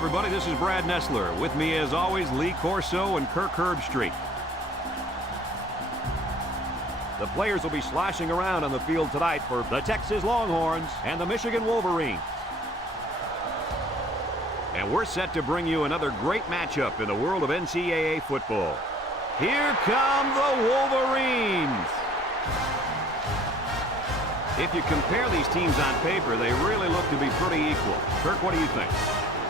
everybody, this is Brad Nessler. With me, as always, Lee Corso and Kirk Herbstreit. The players will be slashing around on the field tonight for the Texas Longhorns and the Michigan Wolverines. And we're set to bring you another great matchup in the world of NCAA football. Here come the Wolverines! If you compare these teams on paper, they really look to be pretty equal. Kirk, what do you think?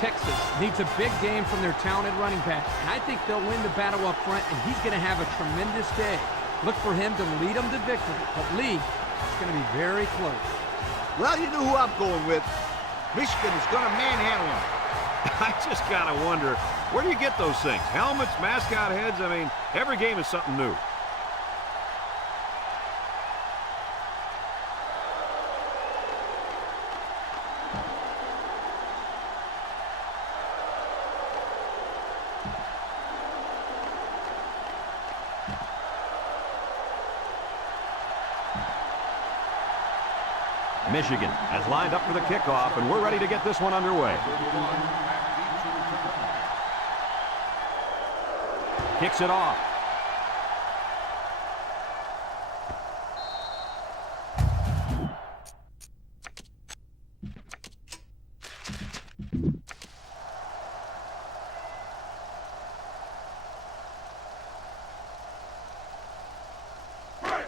Texas needs a big game from their talented running back, and I think they'll win the battle up front, and he's going to have a tremendous day. Look for him to lead them to victory, but Lee, it's going to be very close. Well, you know who I'm going with. Michigan is going to manhandle him. I just kind of wonder, where do you get those things? Helmets, mascot heads? I mean, every game is something new. Michigan has lined up for the kickoff, and we're ready to get this one underway. Kicks it off.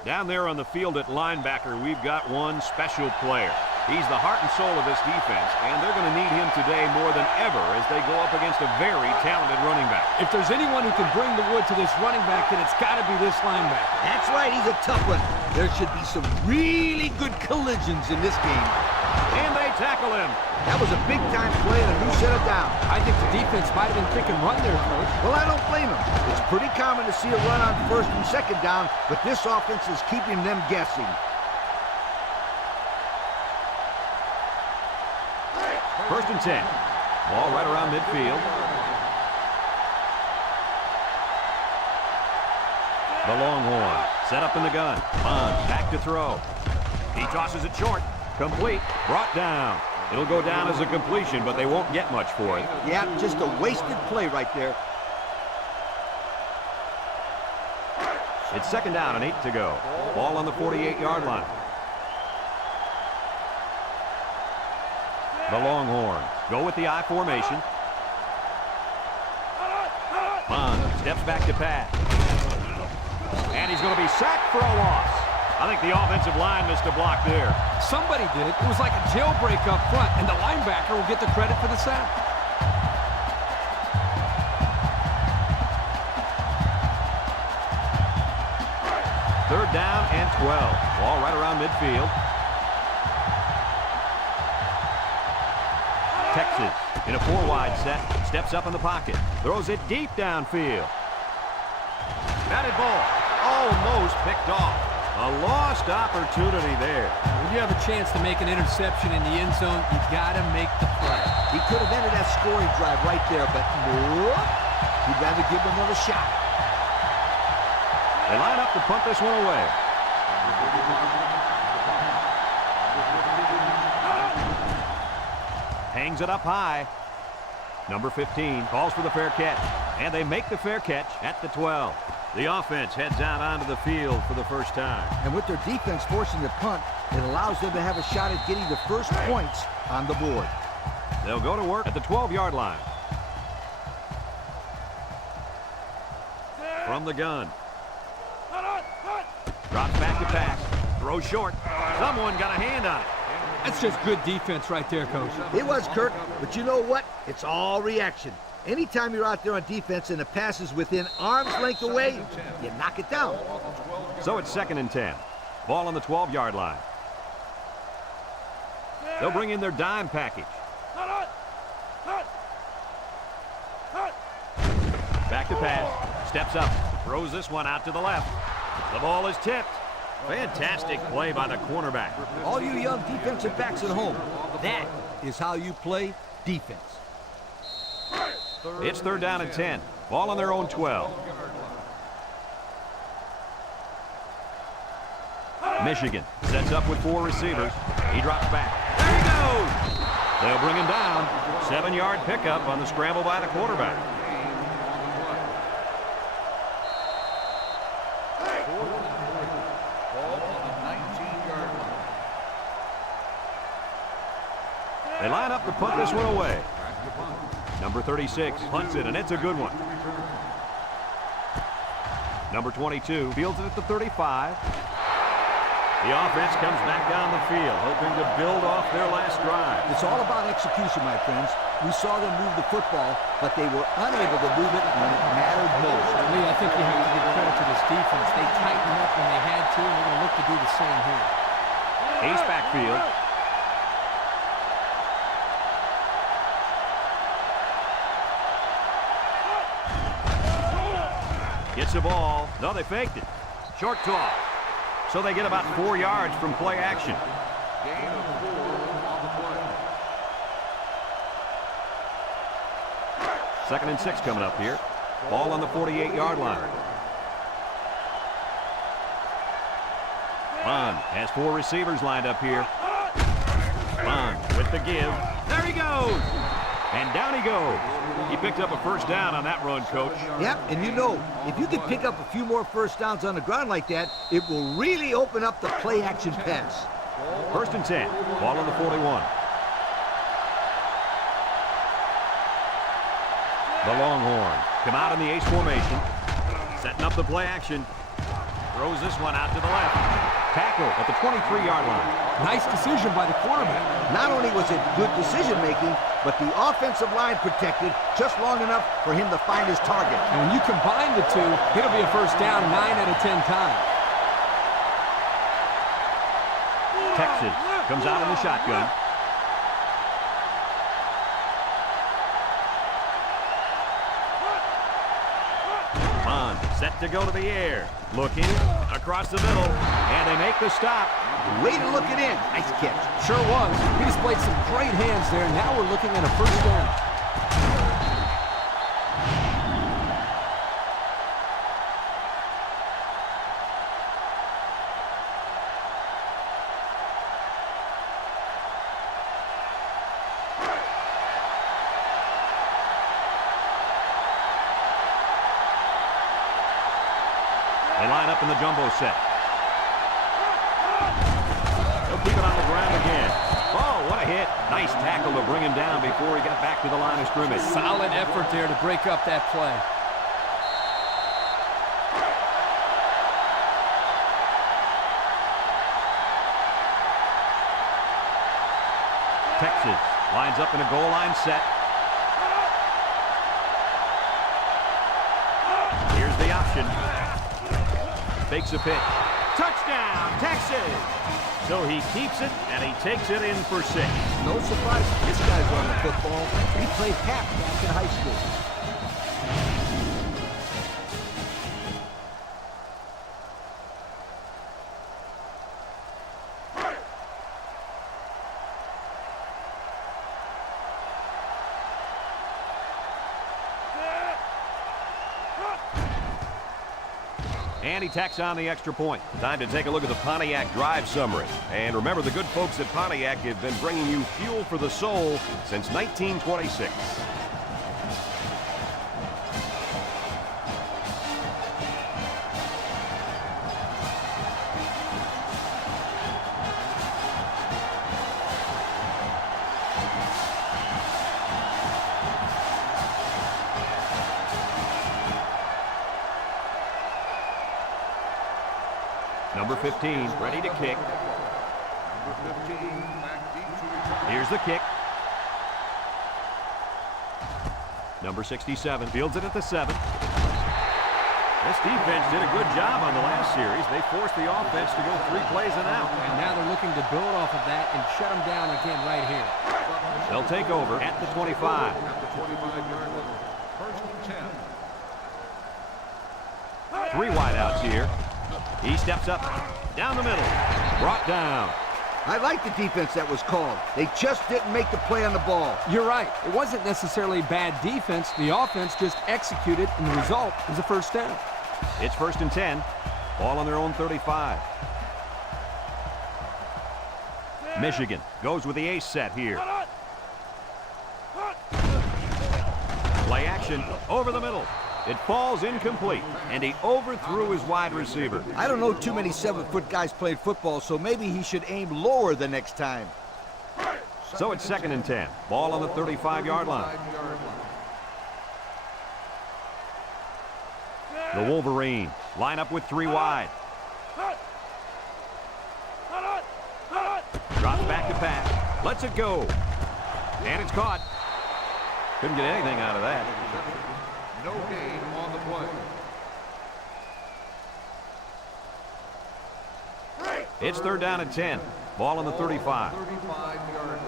Down there on the field at linebacker, we've got one special player. He's the heart and soul of this defense, and they're going to need him today more than ever as they go up against a very talented running back. If there's anyone who can bring the wood to this running back, then it's got to be this linebacker. That's right, he's a tough one. There should be some really good collisions in this game. And they tackle him. That was a big-time play and a new set of downs. I think the defense might have been kick and run there, Coach. Well, I don't blame him. It's pretty common to see a run on first and second down, but this offense is keeping them guessing. First and 10. Ball right around midfield. The Longhorn set up in the gun. Back to throw. He tosses it short. Complete. Brought down. It'll go down as a completion, but they won't get much for it. Yeah, just a wasted play right there. It's second down and 8 to go. Ball on the 48-yard line. The Longhorns go with the I formation. Bond steps back to pass. And he's going to be sacked for a loss. I think the offensive line missed a block there. Somebody did. It was like a jailbreak up front, and the linebacker will get the credit for the sack. Third down and 12. Ball right around midfield. Texas in a 4-wide set. Steps up in the pocket. Throws it deep downfield. Batted ball. Almost picked off. A lost opportunity there. When you have a chance to make an interception in the end zone, you got to make the play. He could have ended that scoring drive right there, but no, he'd rather give him another shot. They line up to punt this one away. Hangs it up high. Number 15 calls for the fair catch, and they make the fair catch at the 12. The offense heads out onto the field for the first time. And with their defense forcing the punt, it allows them to have a shot at getting the first points on the board. They'll go to work at the 12-yard line. From the gun. Drops back to pass. Throws short. Someone got a hand on it. That's just good defense right there, Coach. It was, Kirk, but you know what? It's all reaction. Anytime you're out there on defense and the pass is within arm's length away, you knock it down. So it's second and 10. Ball on the 12-yard line. They'll bring in their dime package. Back to pass. Steps up. Throws this one out to the left. The ball is tipped. Fantastic play by the cornerback. All you young defensive backs at home, that is how you play defense. It's third down and 10. Ball on their own 12. Michigan sets up with 4 receivers. He drops back. There he goes! They'll bring him down. 7-yard pickup on the scramble by the quarterback. They line up to punt this one away. Number 36 punts it, and it's a good one. Number 22 fields it at the 35. The offense comes back down the field, hoping to build off their last drive. It's all about execution, my friends. We saw them move the football, but they were unable to move it when it mattered most. Lee, I think you have to give credit to this defense. They tightened up when they had to, and they're going to look to do the same here. Ace backfield. Gets the ball. No, they faked it. Short toss. So they get about 4 yards from play action. Gain of 4 on the play. 2nd and 6 coming up here. Ball on the 48-yard line. Bond has 4 receivers lined up here. Bond with the give. There he goes. And down he goes. He picked up a first down on that run, Coach. Yep, and you know, if you can pick up a few more first downs on the ground like that, it will really open up the play-action pass. 1st and 10. Ball on the 41. The Longhorns come out in the ace formation. Setting up the play action. Throws this one out to the left. Tackle at the 23-yard line. Nice decision by the quarterback. Not only was it good decision-making, but the offensive line protected just long enough for him to find his target. And when you combine the two, it'll be a first down 9 out of 10 times. Texas comes out in the shotgun. Bond set to go to the air. Looking across the middle, and they make the stop. Way to look it in. Nice catch. Sure was. He displayed some great hands there. Now we're looking at a first down. They line up in the jumbo set. They'll keep it on the ground again. Oh, what a hit. Nice tackle to bring him down before he got back to the line of scrimmage. Solid effort there to break up that play. Texas lines up in a goal line set. Here's the option. Fakes a pitch. Touchdown, Texas! So he keeps it, and he takes it in for 6. No surprise, this guy's on the football. He played half back in high school. And he tacks on the extra point. Time to take a look at the Pontiac drive summary. And remember, the good folks at Pontiac have been bringing you fuel for the soul since 1926. Number 15, ready to kick. Here's the kick. Number 67 fields it at the 7. This defense did a good job on the last series. They forced the offense to go 3 plays and out. And now they're looking to build off of that and shut them down again right here. They'll take over at the 25. First and 10. 3 wideouts here. He steps up, down the middle, brought down. I like the defense that was called. They just didn't make the play on the ball. You're right. It wasn't necessarily bad defense. The offense just executed, and the result is a first down. It's 1st and 10. Ball on their own 35. Michigan goes with the ace set here. option over the middle. It falls incomplete, and he overthrew his wide receiver. I don't know too many 7-foot guys playing football, so maybe he should aim lower the next time. So it's 2nd and 10. Ball on the 35-yard line. The Wolverines line up with 3 wide. Drops back to pass. Lets it go. And it's caught. Couldn't get anything out of that. No gain on the play. It's 3rd down and 10. Ball on the 35. 35-yard line.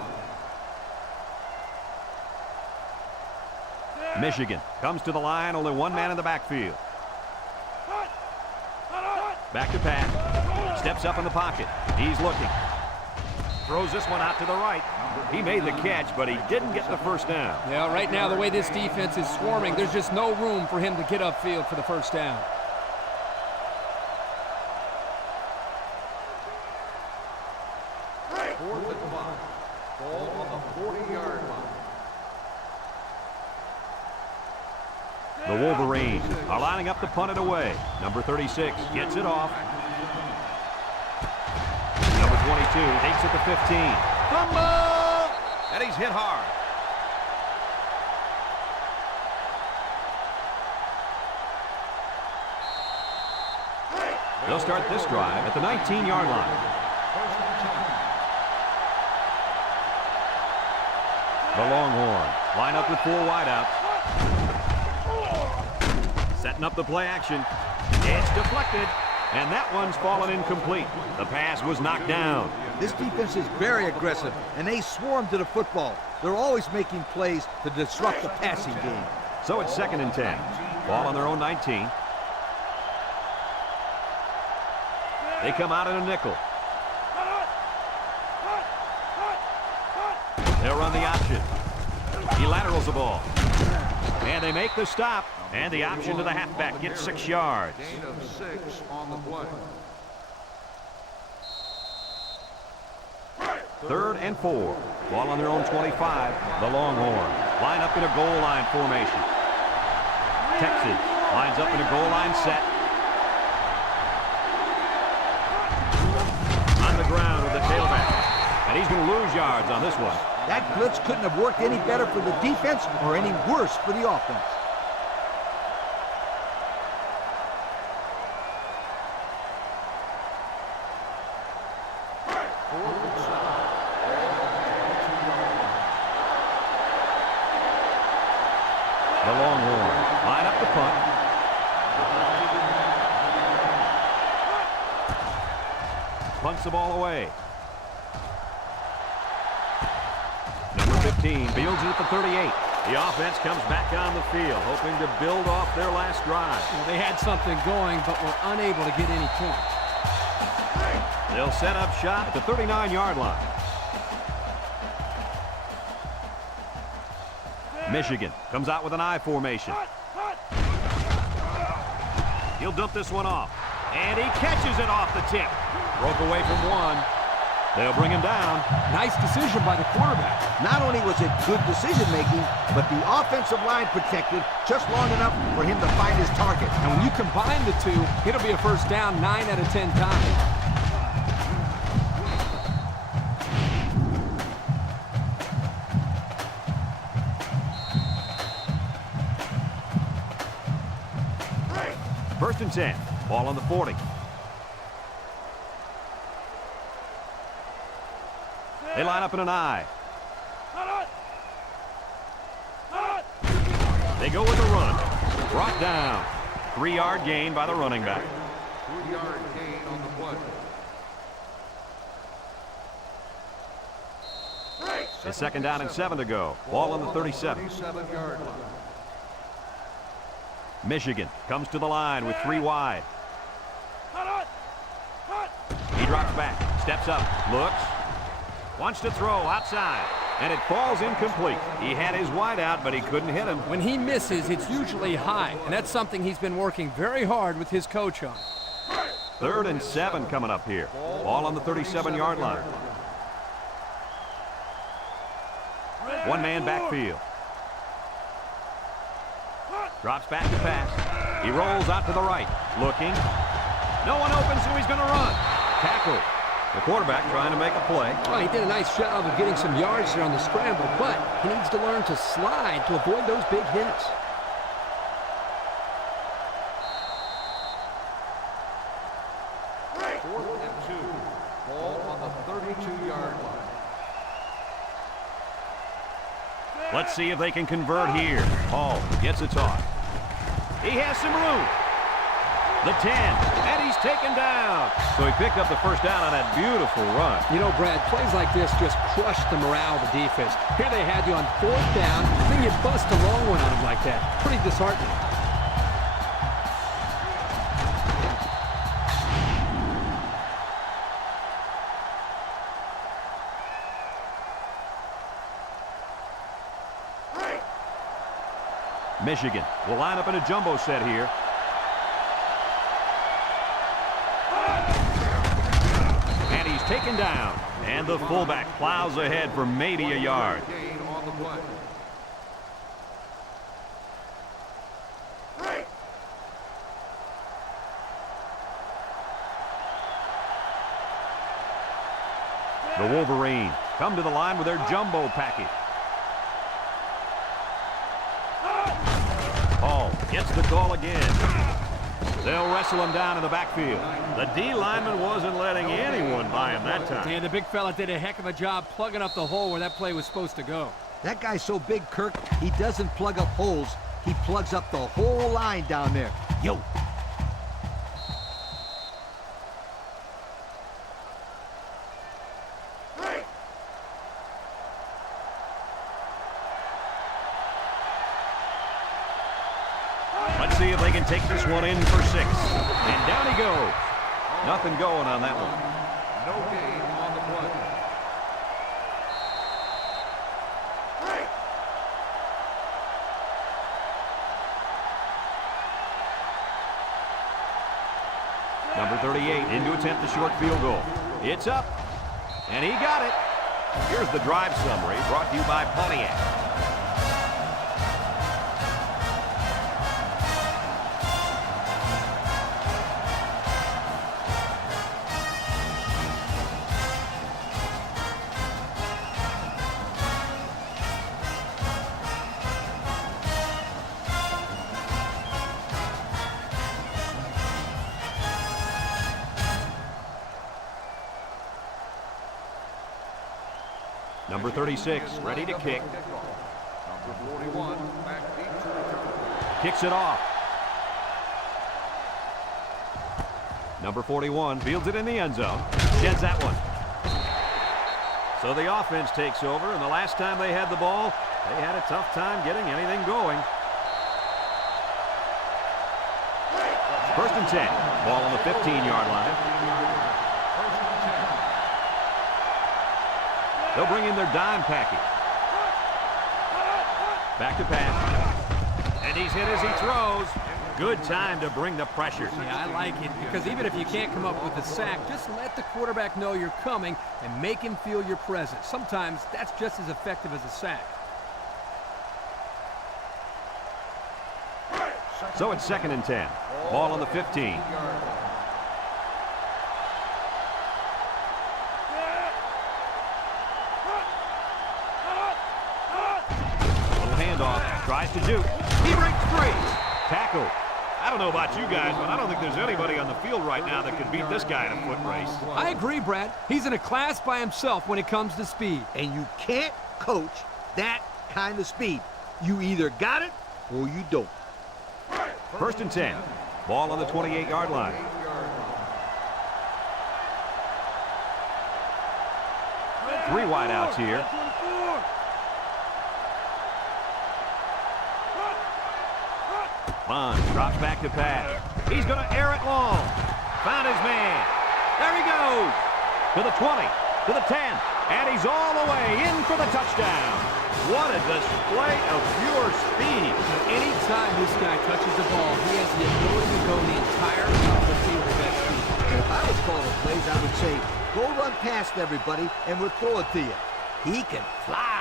Michigan comes to the line. Only 1 man in the backfield. Back to pass. Steps up in the pocket. He's looking. Throws this one out to the right. He made the catch, but he didn't get the first down. Yeah, right now, the way this defense is swarming, there's just no room for him to get upfield for the first down. Fourth and 5. Ball on the 40-yard line. The Wolverines are lining up to punt it away. Number 36 gets it off. Number 22 takes it to 15. Fumble! And he's hit hard. They'll start this drive at the 19-yard line. The Longhorns line up with 4 wideouts. Setting up the play action. It's deflected, and that one's fallen incomplete. The pass was knocked down. This defense is very aggressive, and they swarm to the football. They're always making plays to disrupt the passing game. So it's 2nd and 10. Ball on their own 19. They come out in a nickel. They'll run the option. He laterals the ball. And they make the stop. And the option to the halfback gets 6 yards. Gain of 6 on the play. 3rd and 4. Ball on their own 25. The Longhorns line up in a goal line formation. Texas lines up in a goal line set. On the ground with the tailback. And he's going to lose yards on this one. That blitz couldn't have worked any better for the defense or any worse for the offense. The Longhorns line up the punt. Punts the ball away. Number 15 fields it at the 38. The offense comes back on the field, hoping to build off their last drive. Well, they had something going, but were unable to get any points. They'll set up shop at the 39-yard line. Michigan comes out with an I formation. He'll dump this one off. And he catches it off the tip. Broke away from one. They'll bring him down. Nice decision by the quarterback. Not only was it good decision-making, but the offensive line protected just long enough for him to find his target. And when you combine the two, it'll be a first down 9 out of 10 times. First and 10. Ball on the 40. They line up in an I. They go with a run. Brought down. 3-yard gain by the running back. 3-yard gain on the play. It's 2nd down and 7 to go. Ball on the 37. 37-yard line. Michigan comes to the line with 3 wide. He drops back, steps up, looks, wants to throw outside, and it falls incomplete. He had his wide out, but he couldn't hit him. When he misses, it's usually high, and that's something he's been working very hard with his coach on. 3rd and 7 coming up here. Ball on the 37-yard line. One-man backfield. Drops back to pass. He rolls out to the right. Looking. No one open, so he's going to run. Tackle. The quarterback trying to make a play. Well, he did a nice job of getting some yards there on the scramble, but he needs to learn to slide to avoid those big hits. Fourth and 2. Ball on the 32-yard line. Let's see if they can convert here. Hall gets a toss. He has some room. The 10, and he's taken down. So he picked up the first down on that beautiful run. You know, Brad, plays like this just crushed the morale of the defense. Here they had you on 4th down, then you bust a long one on them like that. Pretty disheartening. Michigan will line up in a jumbo set here. And he's taken down. And the fullback plows ahead for maybe a yard. Gain on the play. The Wolverines come to the line with their jumbo package. Hall gets the call again. They'll wrestle him down in the backfield. The D lineman wasn't letting anyone by him that time. And the big fella did a heck of a job plugging up the hole where that play was supposed to go. That guy's so big, Kirk, he doesn't plug up holes. He plugs up the whole line down there. Yo. Let's see if they can take this one in for 6. And down he goes. Nothing going on that one. No gain on the play. Number 38 in to attempt the short field goal. It's up. And he got it. Here's the drive summary brought to you by Pontiac. Number 36, ready to kick. Number 41, back deep to return. Kicks it off. Number 41 fields it in the end zone. Sheds that one. So the offense takes over, and the last time they had the ball, they had a tough time getting anything going. 1st and 10. Ball on the 15-yard line. They'll bring in their dime package. Back to pass. And he's hit as he throws. Good time to bring the pressure. Yeah, I like it, because even if you can't come up with a sack, just let the quarterback know you're coming and make him feel your presence. Sometimes that's just as effective as a sack. So it's 2nd and 10. Ball on the 15. Tries to shoot. He breaks free. Tackle. I don't know about you guys, but I don't think there's anybody on the field right now that could beat this guy in a foot race. I agree, Brad. He's in a class by himself when it comes to speed. And you can't coach that kind of speed. You either got it or you don't. 1st and 10. Ball on the 28-yard line. Three wideouts here. Bond drops back to pass. He's going to air it long. Found his man. There he goes. To the 20, to the 10, and he's all the way in for the touchdown. What a display of pure speed. Anytime this guy touches the ball, he has the ability to go the entire length of the field with that speed. If I was calling plays, I would say, go run past everybody and we'll throw it to you. He can fly.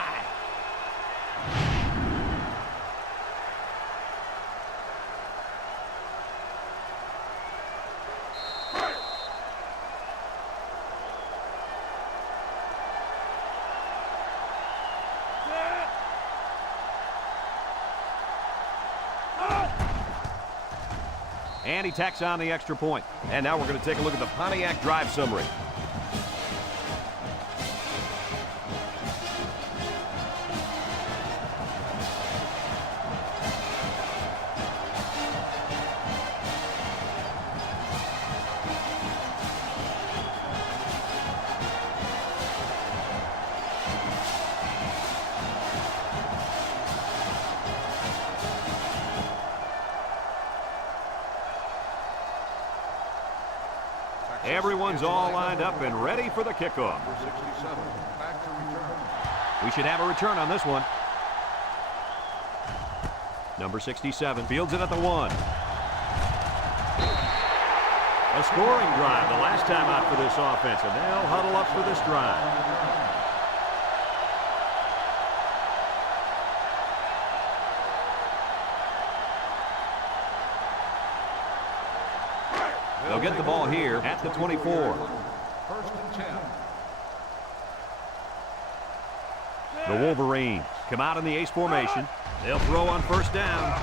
And he tacks on the extra point. And now we're going to take a look at the Pontiac drive summary. Everyone's all lined up and ready for the kickoff. Number 67, back to return. We should have a return on this one. Number 67 fields it at the 1. A scoring drive the last time out for this offense, and they'll huddle up for this drive. They'll get the ball here at the 24. First and 10. The Wolverines come out in the ace formation. They'll throw on first down.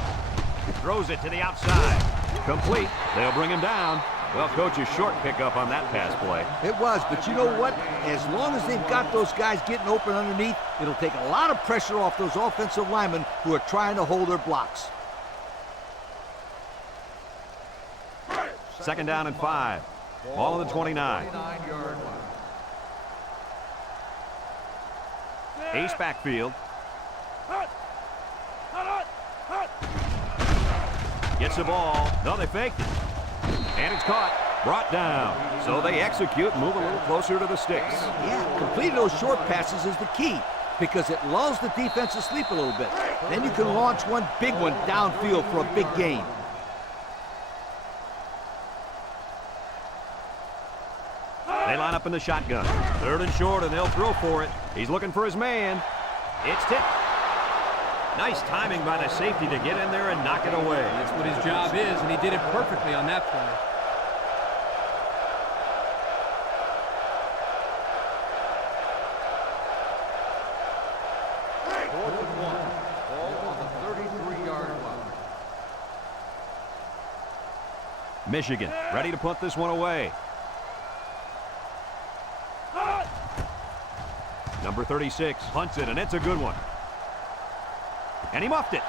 Throws it to the outside. Complete. They'll bring him down. Well, coach, a short pickup on that pass play. It was, but you know what? As long as they've got those guys getting open underneath, it'll take a lot of pressure off those offensive linemen who are trying to hold their blocks. Second down and 5. Ball on the 29. 29-yard line. Ace backfield. Gets the ball. No, they faked it. And it's caught. Brought down. So they execute, move a little closer to the sticks. Yeah, completing those short passes is the key because it lulls the defense to sleep a little bit. Then you can launch one big one downfield for a big gain. They line up in the shotgun. Third and short, and they'll throw for it. He's looking for his man. It's tipped. Nice timing by the safety to get in there and knock it away. That's what his job is, and he did it perfectly on that play. Fourth and 1. Ball on the 33-yard line. Michigan ready to punt this one away. Number 36 punts it, and it's a good one. And he muffed it.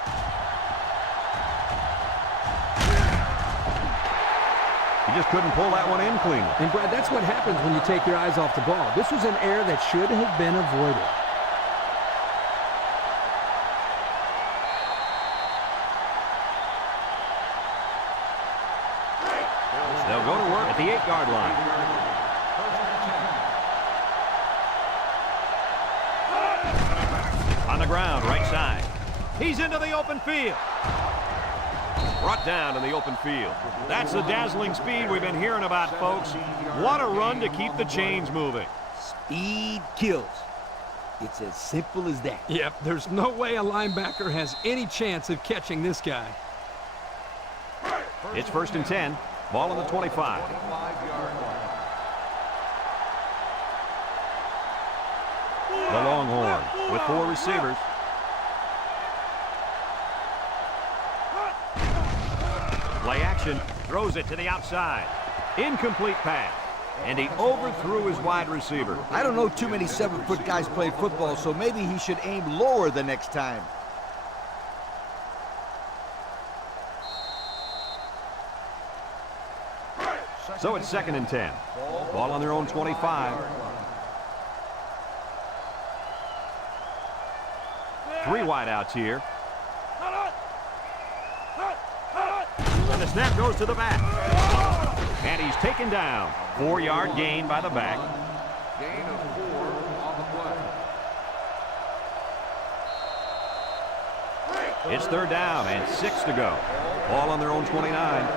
He just couldn't pull that one in cleanly. And Brad, that's what happens when you take your eyes off the ball. This was an error that should have been avoided. They'll go to work at the 8-yard line. On the ground, right side. He's into the open field. Brought down in the open field. That's the dazzling speed we've been hearing about, folks. What a run to keep the chains moving. Speed kills. It's as simple as that. Yep, there's no way a linebacker has any chance of catching this guy. It's first and 10. Ball on the 25. 25-yard line. The Longhorns with 4 receivers. Play action. Throws it to the outside. Incomplete pass. And he overthrew his wide receiver. I don't know too many 7-foot guys play football, so maybe he should aim lower the next time. So it's second and 10. Ball on their own 25. 3 wideouts here. And the snap goes to the back. And he's taken down. 4-yard gain by the back. Gain of 4 on the play. It's third down and 6 to go. Ball on their own 29.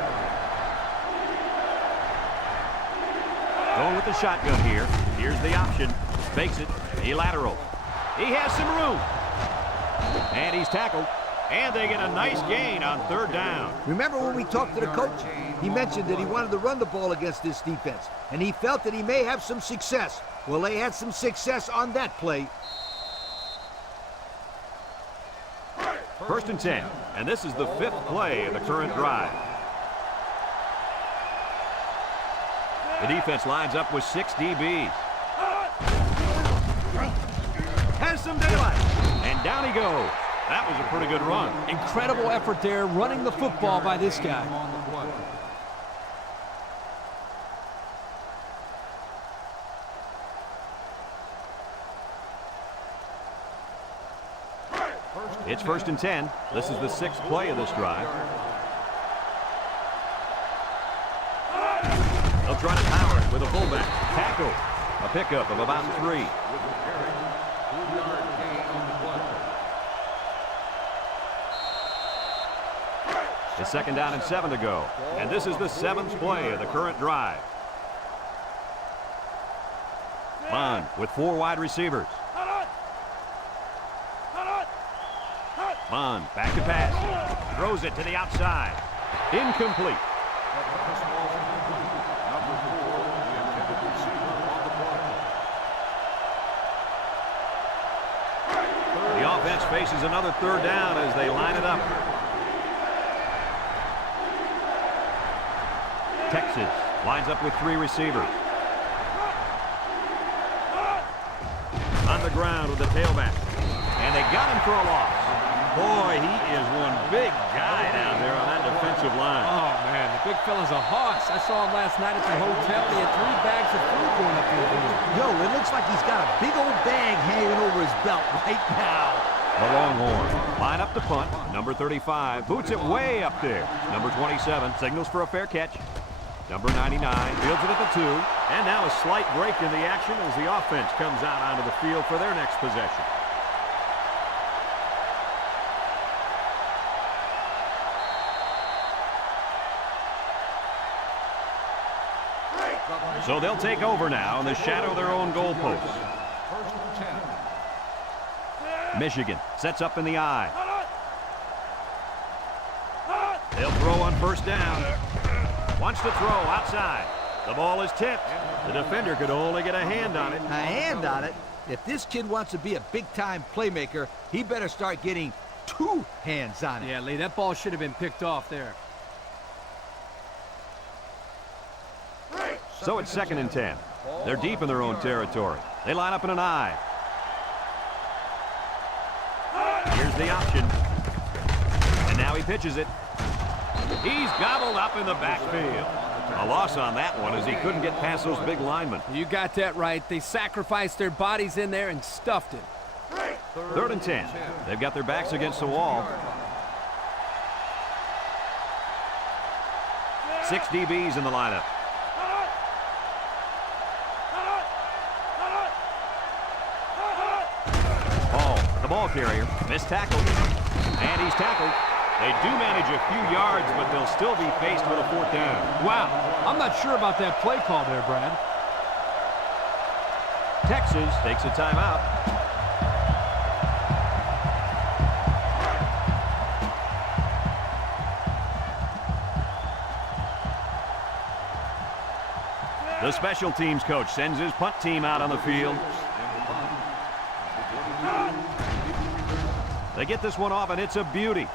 Going with the shotgun here. Here's the option. Fakes it. He lateral. He has some room. And he's tackled. And they get a nice gain on third down. Remember when we talked to the coach? He mentioned that he wanted to run the ball against this defense, and he felt that he may have some success. Well, they had some success on that play. First and 10. And this is the 5th play of the current drive. The defense lines up with 6 DBs. Has some daylight. And down he goes. That was a pretty good run. Incredible effort there running the football by this guy. It's 1st and 10. This is the 6th play of this drive. They'll try to power it with a fullback. Tackle. A pickup of about 3. It's 2nd down and 7 to go. And this is the 7th play of the current drive. Bond with 4 wide receivers. Bond back to pass. Throws it to the outside. Incomplete. The offense faces another 3rd down as they line it up. Texas lines up with 3 receivers. On the ground with the tailback. And they got him for a loss. Boy, he is one big guy down there on that defensive line. Oh, man, the big fella's a hoss. I saw him last night at the hotel. He had 3 bags of food going up there. Yo, it looks like he's got a big old bag hanging over his belt right now. The Longhorn line up to punt. Number 35 boots it way up there. Number 27 signals for a fair catch. Number 99 fields it at the 2. And now a slight break in the action as the offense comes out onto the field for their next possession. So they'll take over now in the shadow of their own goalposts. Michigan sets up in the eye. They'll throw on 1st down. Wants to throw outside. The ball is tipped. The defender could only get a hand on it. A hand on it? If this kid wants to be a big-time playmaker, he better start getting 2 hands on it. Yeah, Lee, that ball should have been picked off there. So it's 2nd and 10. They're deep in their own territory. They line up in an eye. Here's the option. And now he pitches it. He's gobbled up in the backfield. A loss on that one as he couldn't get past those big linemen. You got that right. They sacrificed their bodies in there and stuffed it. 3rd and 10. They've got their backs against the wall. 6 DBs in the lineup. The ball carrier, missed tackle, and he's tackled. They do manage a few yards, but they'll still be faced with a 4th down. Wow, I'm not sure about that play call there, Brad. Texas takes a timeout. The special teams coach sends his punt team out on the field. They get this one off, and it's a beauty.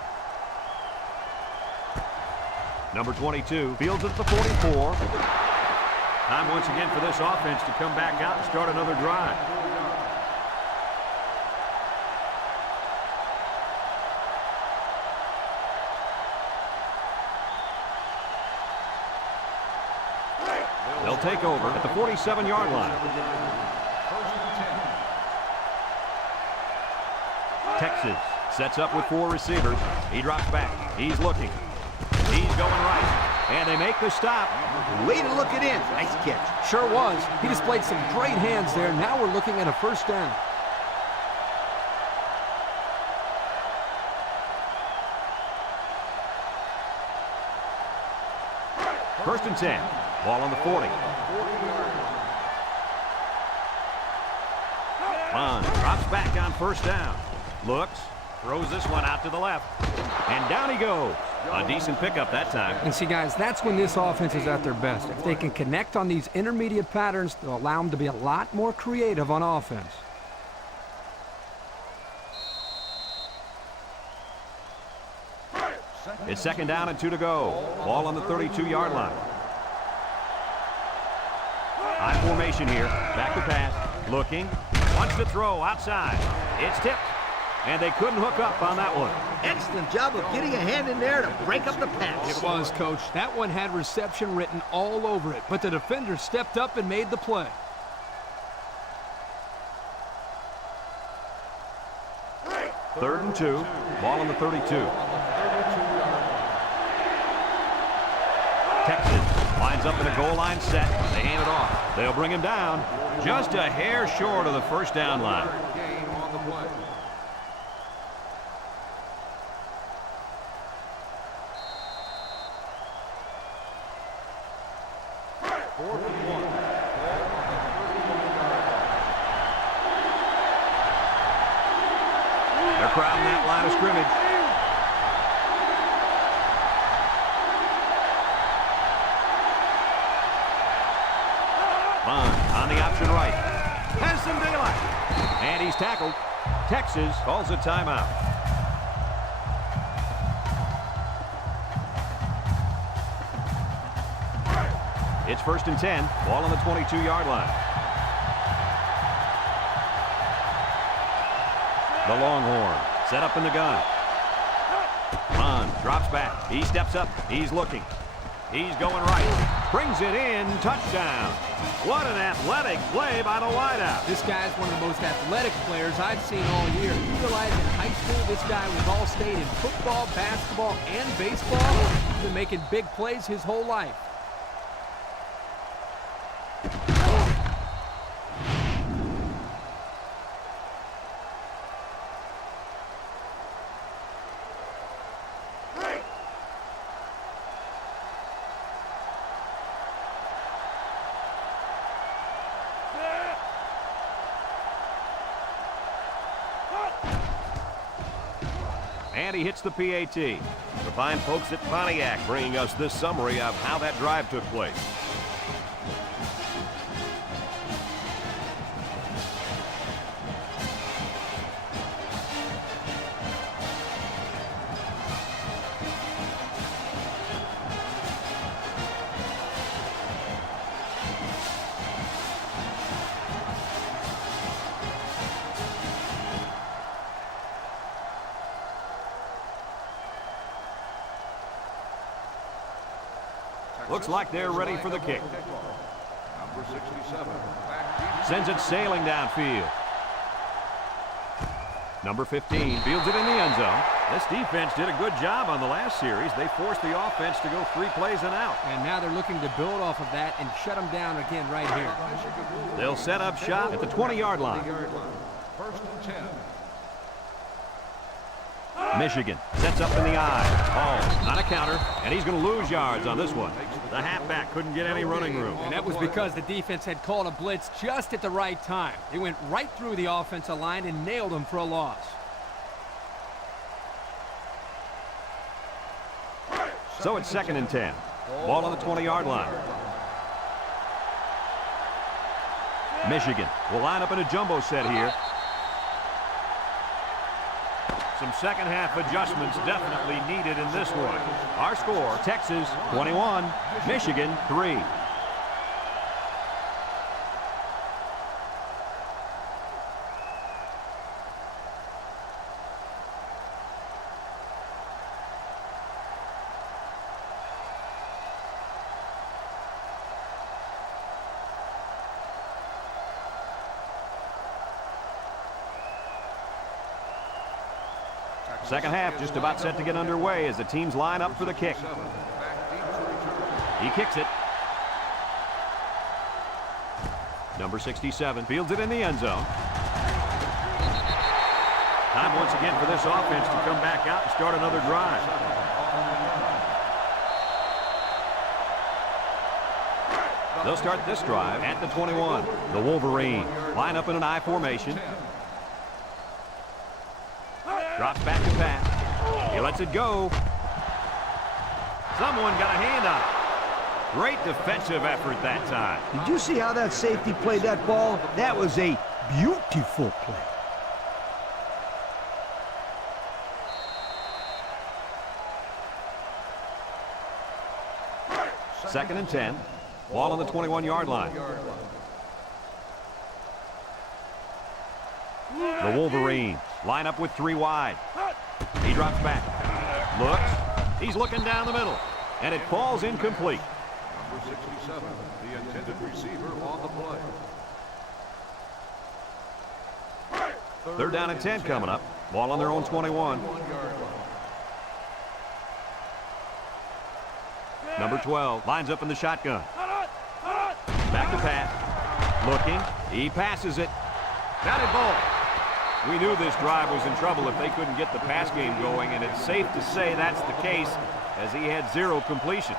Number 22 fields at the 44. Time once again for this offense to come back out and start another drive. They'll take over at the 47-yard line. Texas sets up with 4 receivers. He drops back. He's looking. He's going right. And they make the stop. Way to look it in. Nice catch. Sure was. He displayed some great hands there. Now we're looking at a 1st down. First and 10. Ball on the 40. Bond drops back on 1st down. Looks, throws this one out to the left. And down he goes. A decent pickup that time. And see, guys, that's when this offense is at their best. If they can connect on these intermediate patterns, they'll allow them to be a lot more creative on offense. It's 2nd down and 2 to go. Ball on the 32-yard line. I formation here. Back to pass. Looking. Wants to throw outside. It's tipped. And they couldn't hook up on that one. Excellent job of getting a hand in there to break up the pass. It was, Coach. That one had reception written all over it, but the defender stepped up and made the play. Third and 2. Ball on the 32. Texas lines up in a goal line set. They hand it off. They'll bring him down just a hair short of the first down line. Game on the play. Fourth and 1. Ball on the 31-yard line. They're crowding that line of scrimmage. On the option right. Has some daylight. And he's tackled. Texas calls a timeout. It's first and 10. Ball on the 22-yard line. The Longhorn set up in the gun. Bond drops back. He steps up. He's looking. He's going right. Brings it in. Touchdown. What an athletic play by the wideout. This guy's one of the most athletic players I've seen all year. You realize in high school this guy was all-state in football, basketball, and baseball? He's been making big plays his whole life. And he hits the PAT. The fine folks at Pontiac bringing us this summary of how that drive took place. Looks like they're ready for the kick. Number 67. Sends it sailing downfield. Number 15 fields it in the end zone. This defense did a good job on the last series. They forced the offense to go 3 plays and out. And now they're looking to build off of that and shut them down again right here. They'll set up shop at the 20-yard line. First and 10. Michigan sets up in the eye. Ball on a counter, and he's going to lose yards on this one. The halfback couldn't get any running room. And that was because the defense had called a blitz just at the right time. They went right through the offensive line and nailed him for a loss. So it's second and 10. Ball on the 20-yard line. Michigan will line up in a jumbo set here. Some second-half adjustments definitely needed in this one. Our score, Texas 21, Michigan 3. Second half just about set to get underway as the teams line up for the kick. He kicks it. Number 67 fields it in the end zone. Time once again for this offense to come back out and start another drive. They'll start this drive at the 21. The Wolverines line up in an I formation. Drops back to pass. He lets it go. Someone got a hand on it. Great defensive effort that time. Did you see how that safety played that ball? That was a beautiful play. Second and 10. Ball on the 21-yard line. The Wolverines line up with 3 wide. He drops back. Looks. He's looking down the middle. And it falls incomplete. Number 67, the intended receiver on the play. 3rd down and 10 coming up. Ball on their own 21. Number 12 lines up in the shotgun. Back to pass. Looking. He passes it. Batted ball. We knew this drive was in trouble if they couldn't get the pass game going, and it's safe to say that's the case as he had 0 completions.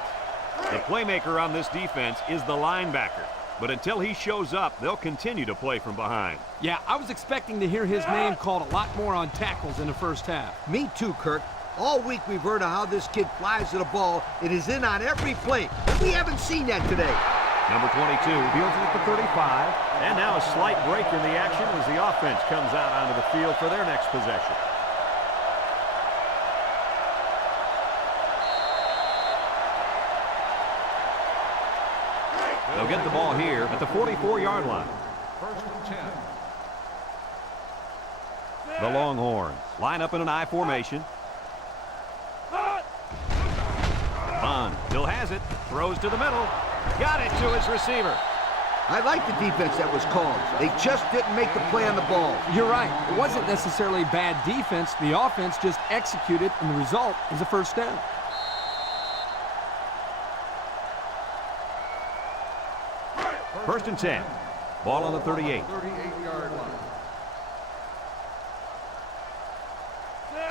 The playmaker on this defense is the linebacker, but until he shows up, they'll continue to play from behind. Yeah, I was expecting to hear his name called a lot more on tackles in the first half. Me too, Kirk. All week we've heard of how this kid flies to the ball. It is in on every play. We haven't seen that today. Number 22 fields it at the 35. And now a slight break in the action as the offense comes out onto the field for their next possession. They'll get the ball here at the 44-yard line. 1st and 10. The Longhorns line up in an I formation. Bond still has it. Throws to the middle. Got it to his receiver. I like the defense that was called. They just didn't make the play on the ball. You're right. It wasn't necessarily bad defense. The offense just executed, and the result is a 1st down. First and 10. Ball on the 38. 38-yard line.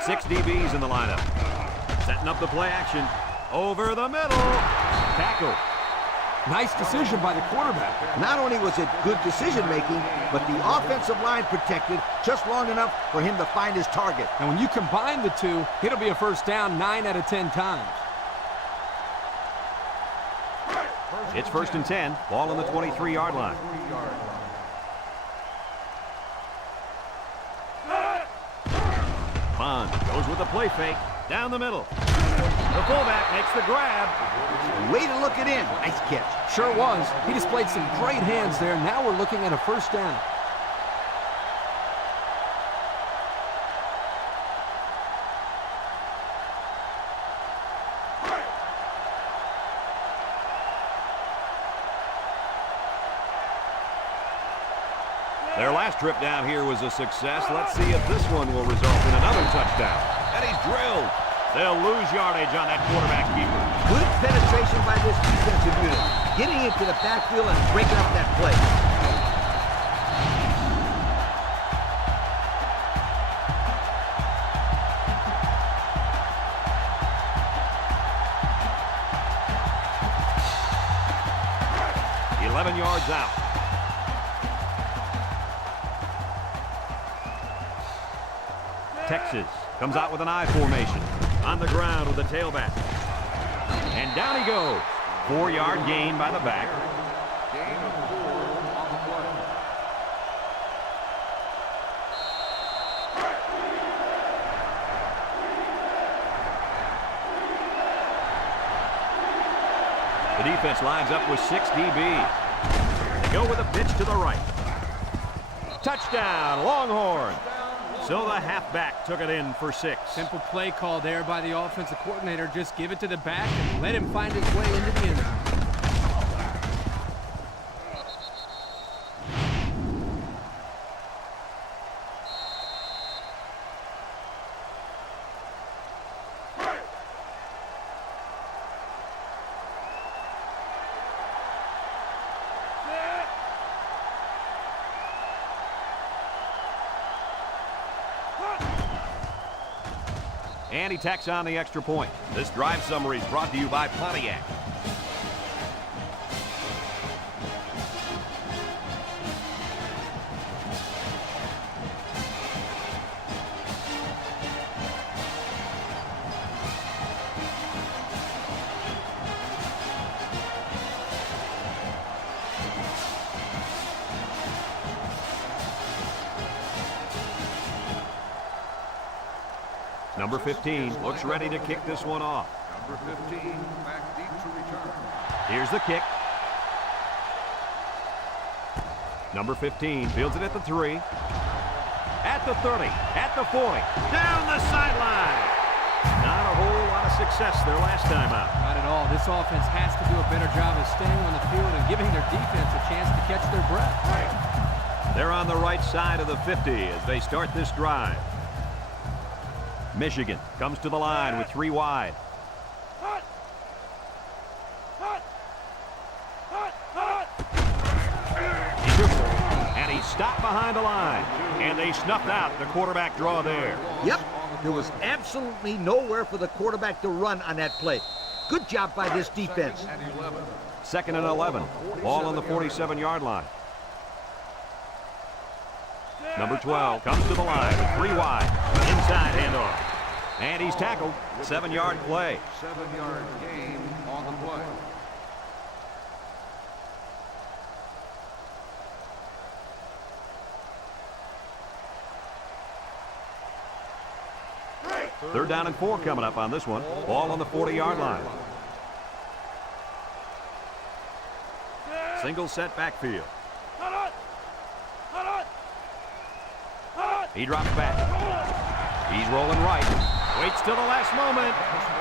6 DBs in the lineup. Setting up the play action. Over the middle. Tackle. Nice decision by the quarterback. Not only was it good decision-making, but the offensive line protected just long enough for him to find his target. And when you combine the two, it'll be a 1st down 9 out of 10 times. It's 1st and 10. Ball on the 23-yard line. Bond goes with the play fake. Down the middle. The fullback makes the grab. Way to look it in. Nice catch. Sure was. He displayed some great hands there. Now we're looking at a 1st down. Their last trip down here was a success. Let's see if this one will result in another touchdown. And he's drilled. They'll lose yardage on that quarterback keeper. Good penetration by this defensive unit. Getting into the backfield and breaking up that play. Yards out. Texas comes out with an I formation. On the ground with the tailback. And down he goes. 4-yard gain by the back. Gain of 4 on the play. The defense lines up with 6 DBs. They go with a pitch to the right. Touchdown, Longhorns. So the halfback took it in for 6. Simple play call there by the offensive coordinator. Just give it to the back and let him find his way into the end zone. And he tacks on the extra point. This drive summary is brought to you by Pontiac. Number 15 looks ready to kick this one off. Number 15, back deep to return. Here's the kick. Number 15 fields it at the 3. At the 30, at the 40, down the sideline. Not a whole lot of success their last time out. Not at all. This offense has to do a better job of staying on the field and giving their defense a chance to catch their breath. They're on the right side of the 50 as they start this drive. Michigan comes to the line with 3 wide. And he stopped behind the line. And they snuffed out the quarterback draw there. Yep, there was absolutely nowhere for the quarterback to run on that play. Good job by this defense. 2nd and 11. Ball on the 47-yard line. Number 12 comes to the line with 3 wide. Inside handoff. And he's tackled. 7-yard play. 7-yard gain on the play. Third down and 4 coming up on this one. Ball on the 40-yard line. Single set backfield. He drops back. He's rolling right. Waits till the last moment.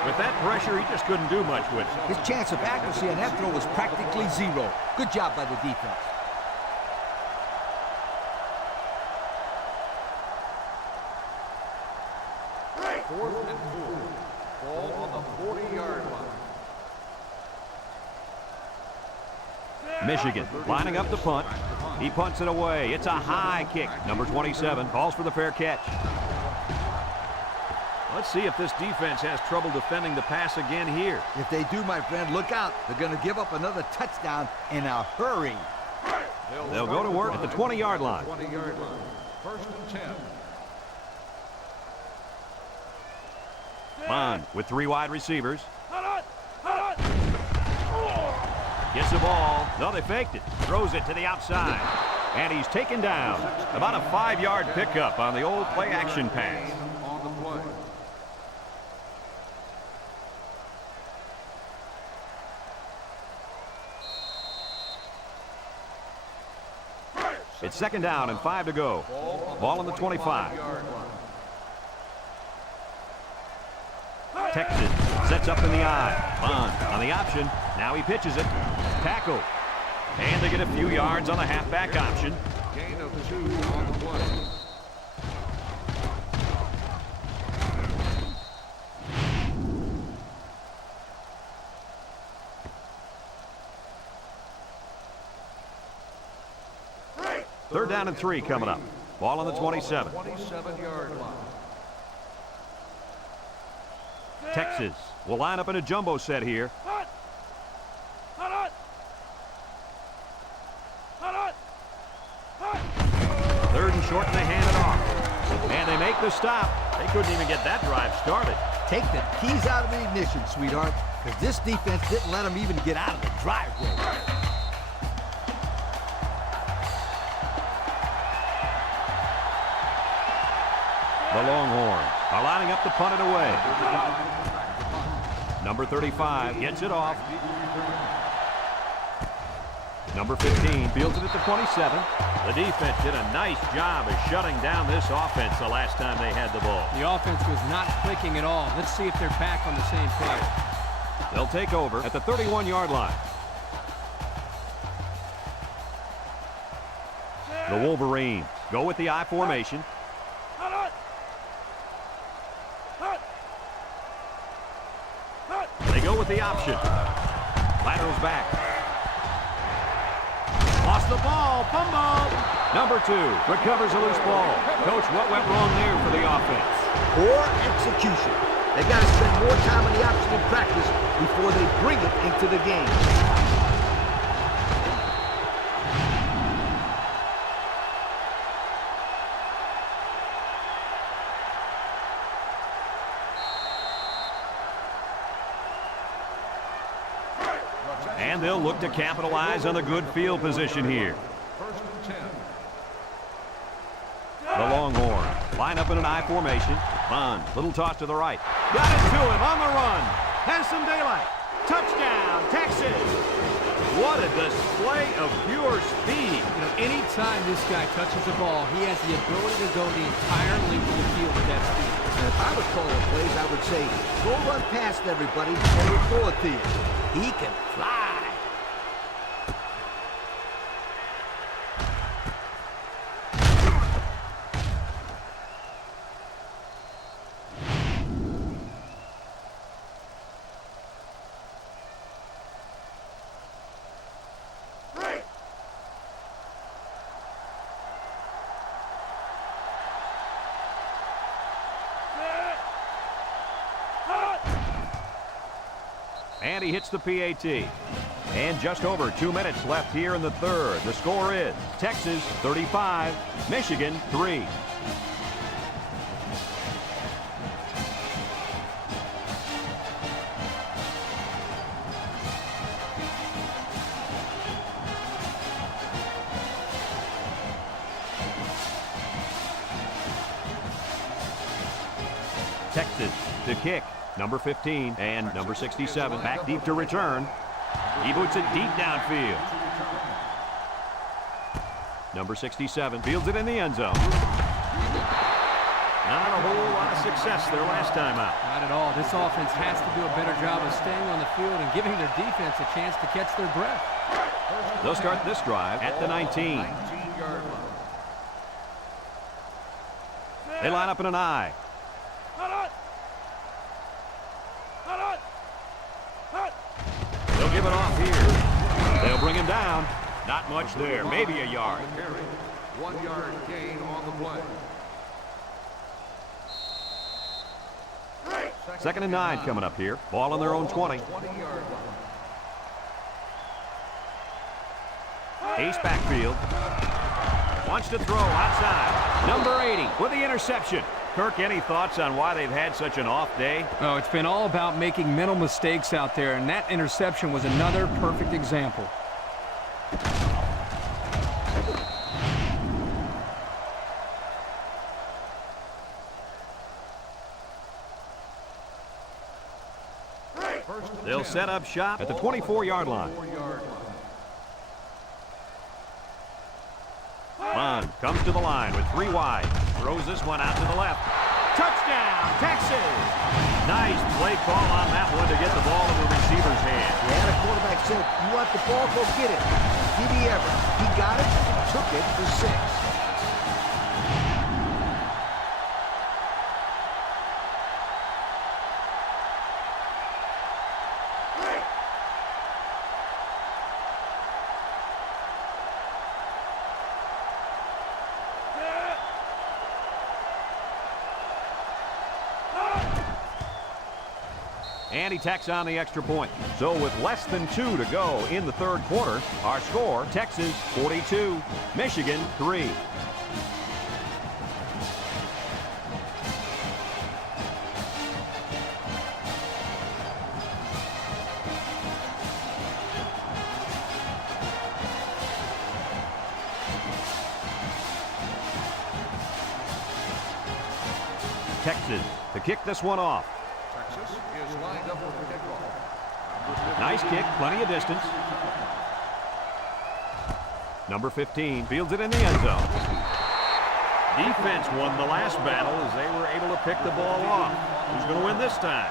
With that pressure, he just couldn't do much with it. His chance of accuracy on that throw was practically zero. Good job by the defense. Fourth and 4. Ball on the 40-yard line. Michigan lining up the punt. He punts it away. It's a high kick. Number 27 calls for the fair catch. Let's see if this defense has trouble defending the pass again here. If they do, my friend, look out. They're going to give up another touchdown in a hurry. They'll go to work at the 20-yard line. 20-yard line. 1st and 10. Bond with 3 wide receivers. Gets the ball. No, they faked it. Throws it to the outside. And he's taken down. About a 5-yard pickup on the old play-action pass. On the play. It's 2nd down and 5 to go. Ball on the 25. Texas sets up in the eye. Bond on the option. Now he pitches it. Tackle. And they get a few yards on the halfback option. Gain of 2 on the play. Third down and 3 coming up. Ball on the 27. 27-yard line. Texas will line up in a jumbo set here. Third and short, and they hand it off. And they make the stop. They couldn't even get that drive started. Take the keys out of the ignition, sweetheart, because this defense didn't let them even get out of the driveway. The Longhorns are lining up to punt it away. Number 35 gets it off. Number 15 fields it at the 27. The defense did a nice job of shutting down this offense the last time they had the ball. The offense was not clicking at all. Let's see if they're back on the same page. They'll take over at the 31-yard line. The Wolverines go with the I formation. They go with the option. Laterals back. Lost the ball. Fumble. Number 2 recovers a loose ball. Coach, what went wrong there for the offense? Poor execution. They got to spend more time on the option in practice before they bring it into the game. And they'll look to capitalize on the good field position here. 1st and 10. The Longhorns line up in an I formation. Bond, little toss to the right. Got it to him on the run. Has some daylight. Touchdown, Texas. What a display of pure speed. You know, anytime this guy touches the ball, he has the ability to go the entire length of the field at that speed. And if I was calling plays, I would say, go run past everybody and we'll throw it to you. He can fly. And he hits the PAT. And just over 2 minutes left here in the third. The score is Texas 35, Michigan 3. Texas to kick. Number 15 and number 67 back deep to return. He boots it deep downfield. Number 67 fields it in the end zone. Not a whole lot of success their last time out. Not at all. This offense has to do a better job of staying on the field and giving their defense a chance to catch their breath. They'll start this drive at the 19. 19-yard line. They line up in an I. They'll give it off here. They'll bring him down. Not much there. Maybe a yard. Carry. 1 yard gain on the play. Second and 9 coming up here. Ball on their own 20. 20-yard line. Ace backfield. Wants to throw outside. Number 80 with the interception. Kirk, any thoughts on why they've had such an off day? Oh, it's been all about making mental mistakes out there, and that interception was another perfect example. They'll set up shop at the 24-yard line. 4-yard line. Bond comes to the line with 3 wide. Throws this one out to the left. Touchdown, Texas! Nice play call on that one to get the ball in the receiver's hand. Yeah, the quarterback said, you want the ball, go get it. Did he ever? He got it and took it for 6. And he tacks on the extra point. So with less than 2 to go in the third quarter, our score, Texas 42, Michigan 3. Texas to kick this one off. Texas is lined up with the kickoff. Nice kick, plenty of distance. Number 15 fields it in the end zone. Defense won the last battle as they were able to pick the ball off. Who's going to win this time?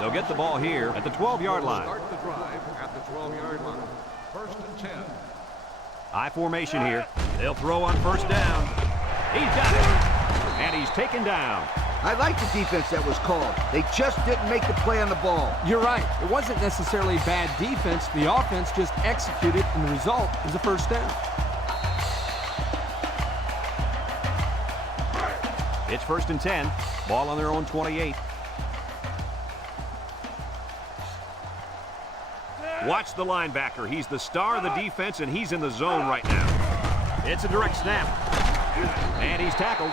They'll get the ball here at the 12-yard line. Start the drive at the 12-yard line. 1st and 10. I formation here. They'll throw on first down. He's got it. And he's taken down. I like the defense that was called. They just didn't make the play on the ball. You're right. It wasn't necessarily bad defense. The offense just executed, and the result is a first down. It's 1st and 10. Ball on their own 28. Watch the linebacker. He's the star of the defense, and he's in the zone right now. It's a direct snap. And he's tackled.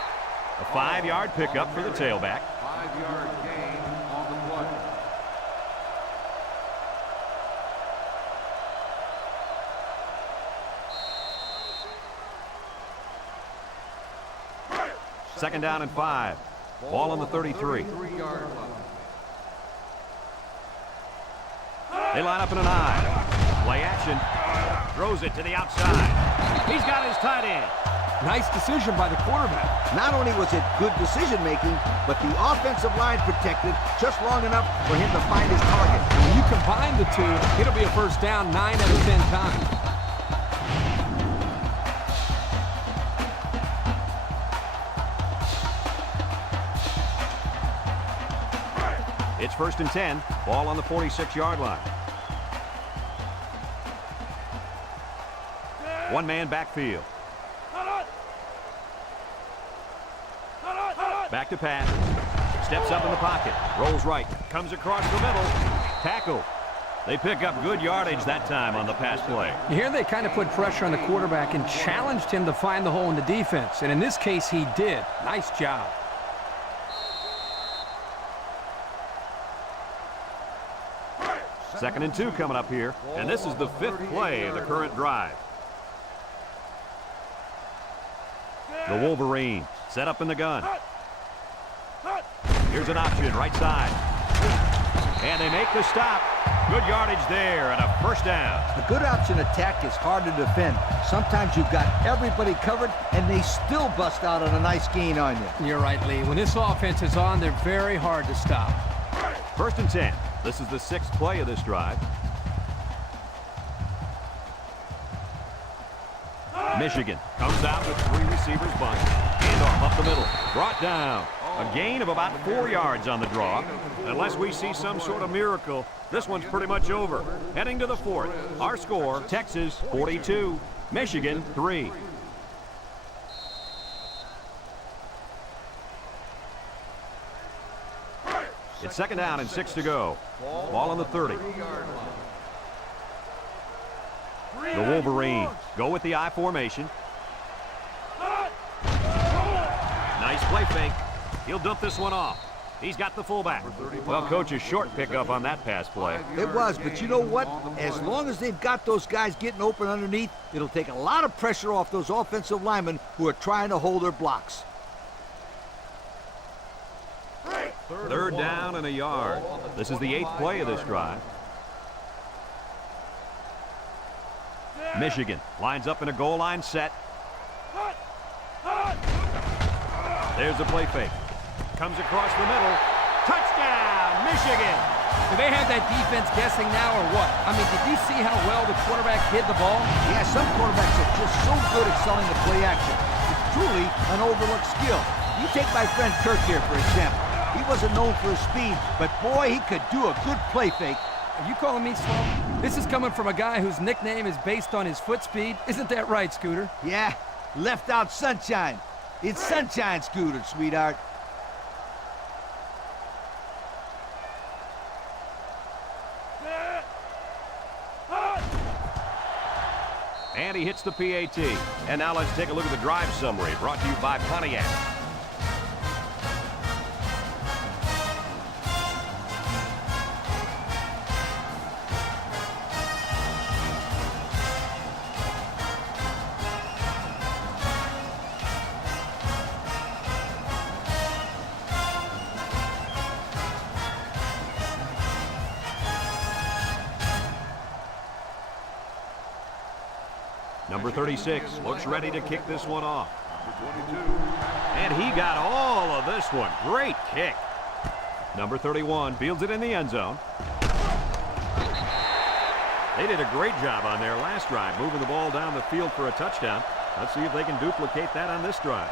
A 5-yard pickup for the tailback. 5-yard gain on the play. second down and 5. Ball on the 33. 33-yard line. They line up in an I. Play action. Throws it to the outside. He's got his tight end. Nice decision by the quarterback. Not only was it good decision-making, but the offensive line protected just long enough for him to find his target. When you combine the two, it'll be a first down 9 out of 10 times. It's first and 10. Ball on the 46-yard line. One-man backfield. Back to pass. Steps up in the pocket. Rolls right. Comes across the middle. Tackle. They pick up good yardage that time on the pass play. Here they kind of put pressure on the quarterback and challenged him to find the hole in the defense. And in this case, he did. Nice job. Second and 2 coming up here. And this is the 5th play of the current drive. The Wolverines set up in the gun. Here's an option, right side. And they make the stop. Good yardage there and a first down. A good option attack is hard to defend. Sometimes you've got everybody covered, and they still bust out on a nice gain on you. You're right, Lee. When this offense is on, they're very hard to stop. First and 10. This is the 6th play of this drive. Michigan comes out with 3 receivers bunch. Handoff up the middle. Brought down. A gain of about 4 yards on the draw. Unless we see some sort of miracle, this one's pretty much over. Heading to the 4th. Our score, Texas 42, Michigan 3. It's second down and 6 to go. Ball on the 30. The Wolverines go with the I formation. Nice play fake. He'll dump this one off. He's got the fullback. Well, coach, a short pickup on that pass play. It was, but you know what? As long as they've got those guys getting open underneath, it'll take a lot of pressure off those offensive linemen who are trying to hold their blocks. Third down and a yard. This is the 8th play of this drive. Michigan lines up in a goal line set. There's a play fake. Comes across the middle. Touchdown, Michigan! Do they have that defense guessing now or what? I mean, did you see how well the quarterback hid the ball? Yeah, some quarterbacks are just so good at selling the play action. It's truly an overlooked skill. You take my friend Kirk here, for example. He wasn't known for his speed, but boy, he could do a good play fake. Are you calling me slow? This is coming from a guy whose nickname is based on his foot speed. Isn't that right, Scooter? Yeah, left out sunshine. It's sunshine, Scooter, sweetheart. And he hits the PAT. And now let's take a look at the drive summary brought to you by Pontiac. Number 36 looks ready to kick this one off. And he got all of this one. Great kick. Number 31 fields it in the end zone. They did a great job on their last drive, moving the ball down the field for a touchdown. Let's see if they can duplicate that on this drive.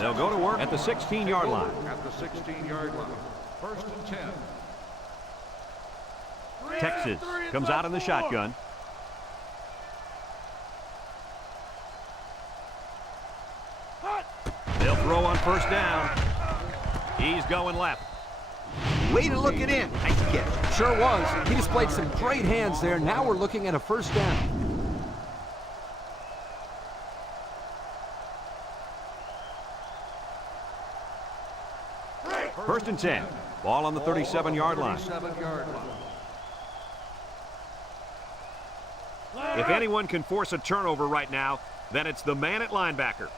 They'll go to work at the 16-yard line. At the 16-yard line. First and 10. Texas comes out in the shotgun. They'll throw on first down. He's going left. Way to look it in. Nice catch. Sure was. He displayed some great hands there. Now we're looking at a first down. First and 10. Ball on the 37-yard line. 37-yard line. If anyone can force a turnover right now, then it's the man at linebacker.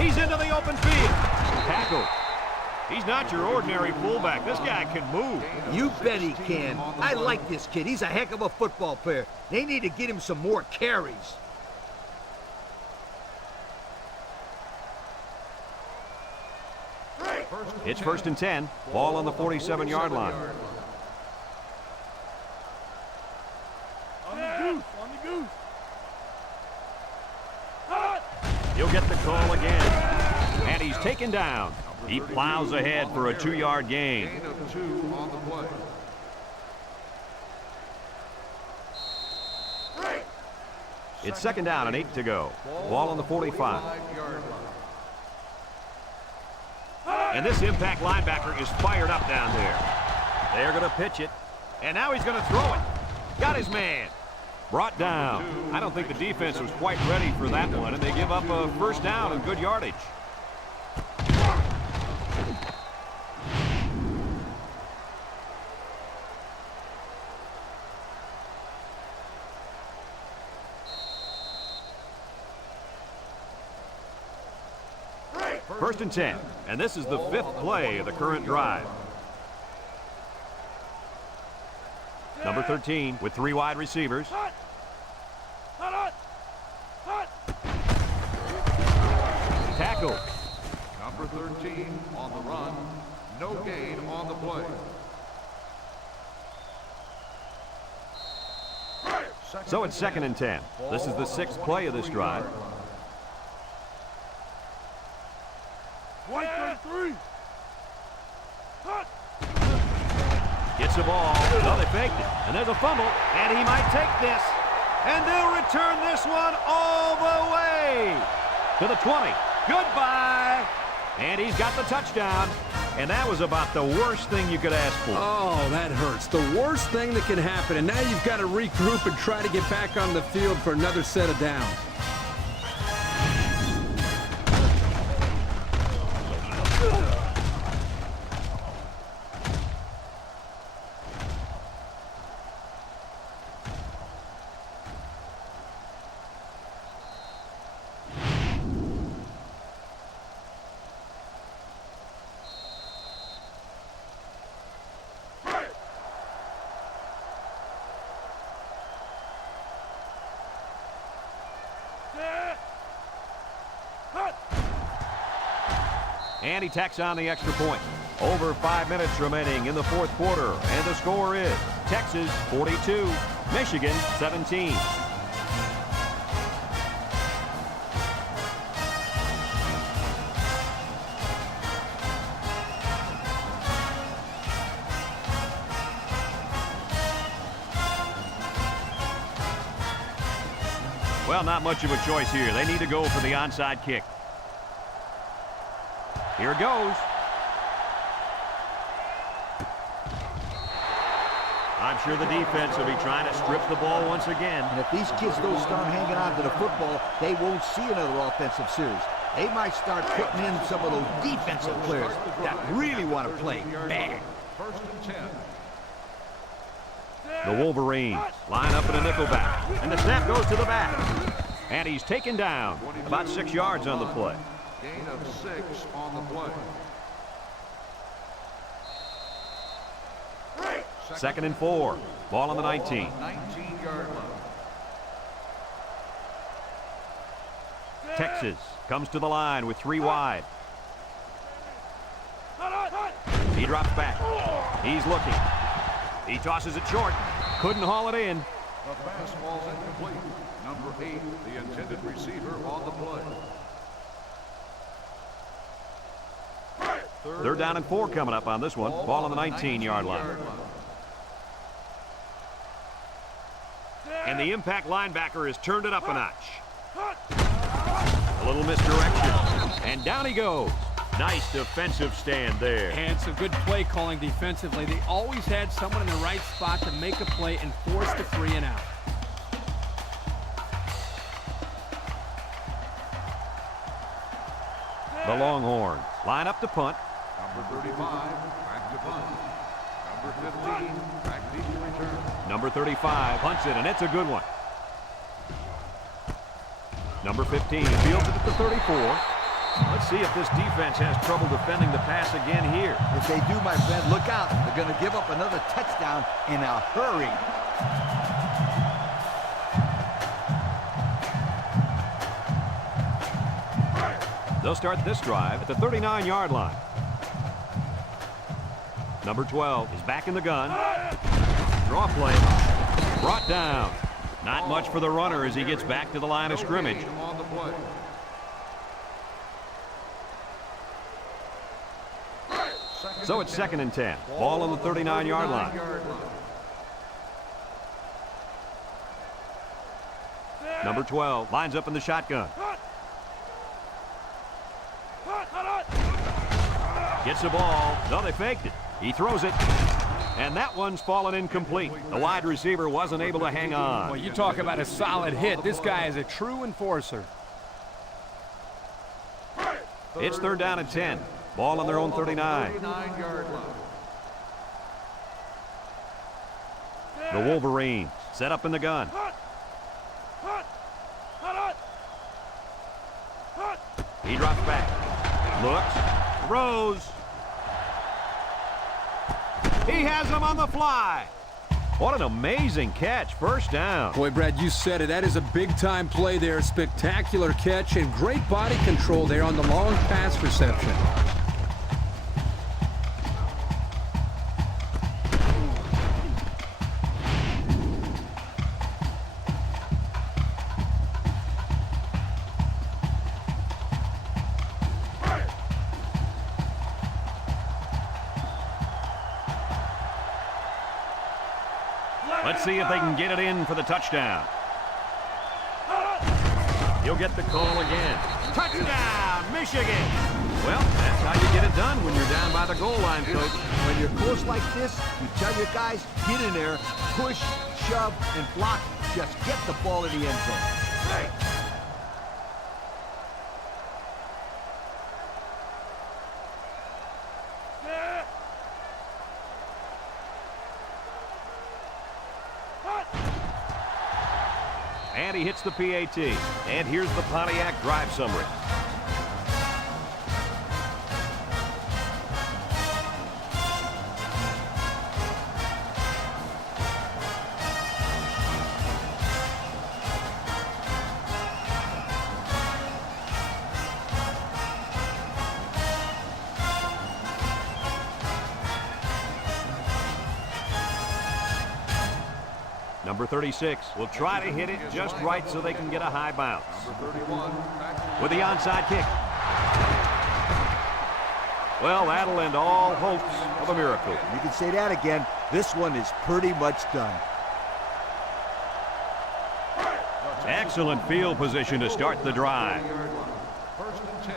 He's into the open field. Tackle. He's not your ordinary fullback. This guy can move. You bet he can. I like this kid. He's a heck of a football player. They need to get him some more carries. It's 1st and 10. Ball on the 47-yard line. On the goose. He'll get the call again. And he's taken down. He plows ahead for a 2-yard gain. Gain of 2 on the play. It's 2nd down and 8 to go. Ball on the 45. 45-yard line. And this impact linebacker is fired up down there. They're going to pitch it. And now he's going to throw it. Got his man. Brought down. I don't think the defense was quite ready for that one, and they give up a 1st down and good yardage. First and 10, and this is the 5th play of the current drive. Number 13 with 3 wide receivers. Tackle. Number 13 on the run. No gain on the play. So it's 2nd and 10. This is the 6th play of this drive. Gets the ball. No, they faked it. And there's a fumble. And he might take this. And they'll return this one all the way to the 20. Goodbye. And he's got the touchdown. And that was about the worst thing you could ask for. Oh, that hurts. The worst thing that can happen. And now you've got to regroup and try to get back on the field for another set of downs. And he tacks on the extra point. Over 5 minutes remaining in the 4th quarter. And the score is Texas 42, Michigan 17. Well, not much of a choice here. They need to go for the onside kick. Here it goes. I'm sure the defense will be trying to strip the ball once again. And if these kids don't start hanging on to the football, they won't see another offensive series. They might start putting in some of those defensive players that really want to play bad. 1st and 10. The Wolverines line up in a nickelback. And the snap goes to the back. And he's taken down. About 6 yards on the play. Gain of 6 on the play. 2nd and 4. Ball on the 19. 19-yard line. Texas comes to the line with 3 wide. He drops back. He's looking. He tosses it short. Couldn't haul it in. The fastball's incomplete. Number 8, the intended receiver on the play. 3rd down and 4 coming up on this one. Ball on the 19-yard line. And the impact linebacker has turned it up a notch. A little misdirection. And down he goes. Nice defensive stand there. And some good play calling defensively. They always had someone in the right spot to make a play and force the 3 and out. The Longhorns line up to punt. Number 35, back to punt. Number 15, back deep to return. Number 35 punts it, and it's a good one. Number 15 fields it at the 34. Let's see if this defense has trouble defending the pass again here. If they do, my friend, look out. They're going to give up another touchdown in a hurry. They'll start this drive at the 39-yard line. Number 12 is back in the gun. Draw play. Brought down. Not much for the runner as he gets back to the line of scrimmage. On the play. So it's 2nd and 10. Ball on the 39-yard line. Number 12 lines up in the shotgun. Gets the ball. No, they faked it. He throws it. And that one's fallen incomplete. The wide receiver wasn't able to hang on. Well, you talk about a solid hit. This guy is a true enforcer. It's 3rd down and 10. Ball on their own 39. 39-yard line. The Wolverines set up in the gun. He drops back. Looks. Throws. He has him on the fly. What an amazing catch. 1st down. Boy, Brad, you said it. That is a big-time play there. Spectacular catch and great body control there on the long pass reception. Let's see if they can get it in for the touchdown. He'll get the call again. Touchdown, Michigan! Well, that's how you get it done when you're down by the goal line, Coach. When you're close like this, you tell your guys, get in there, push, shove, and block. Just get the ball in the end zone. And he hits the PAT. And here's the Pontiac drive summary. Number 36 will try to hit it just right so they can get a high bounce. Number 31, back With the onside kick. Well, that'll end all hopes of a miracle. You can say that again. This one is pretty much done. Excellent field position to start the drive. 1st and 10.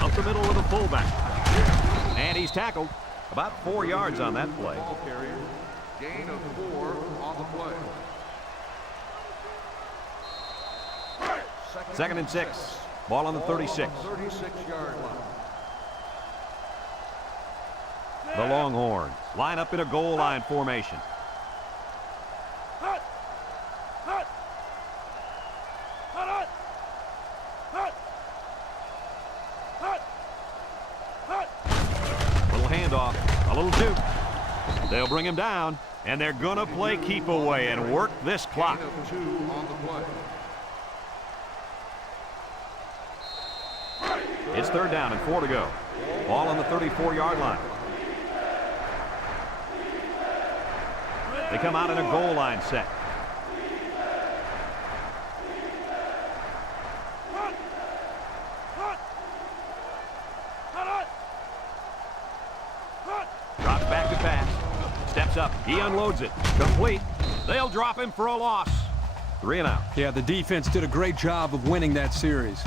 Up the middle with a fullback. And he's tackled. About 4 yards on that play. Ball carrier. Gain of 4 on the play. 2nd and 6. Ball on the 36. 36-yard line. The Longhorns line up in a goal line formation. Little handoff, a little juke. They'll bring him down, and they're going to play keep away and work this clock. Gain of 2 on the play. It's 3rd down and 4 to go. Ball on the 34-yard line. They come out in a goal line set. Drops back to pass. Steps up. He unloads it. Complete. They'll drop him for a loss. 3 and out. Yeah, the defense did a great job of winning that series.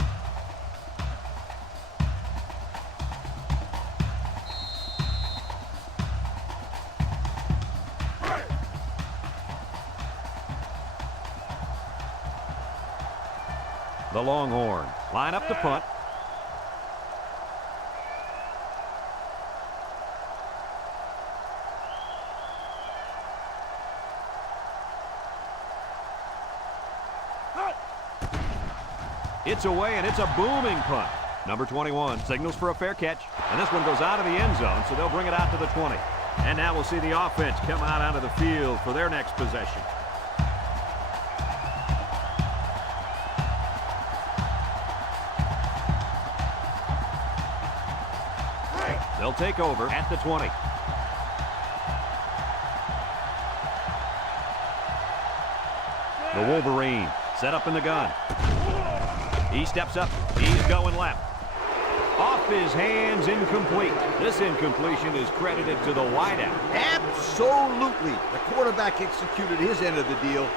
the Longhorns line up to punt. It's away, and it's a booming punt. Number 21 signals for a fair catch, and this one goes out of the end zone, so they'll bring it out to the 20. And now we'll see the offense come out onto the field for their next possession. They'll take over at the 20. The Wolverine set up in the gun. He steps up. He's going left. Off his hands, incomplete. This incompletion is credited to the wideout. Absolutely. The quarterback executed his end of the deal.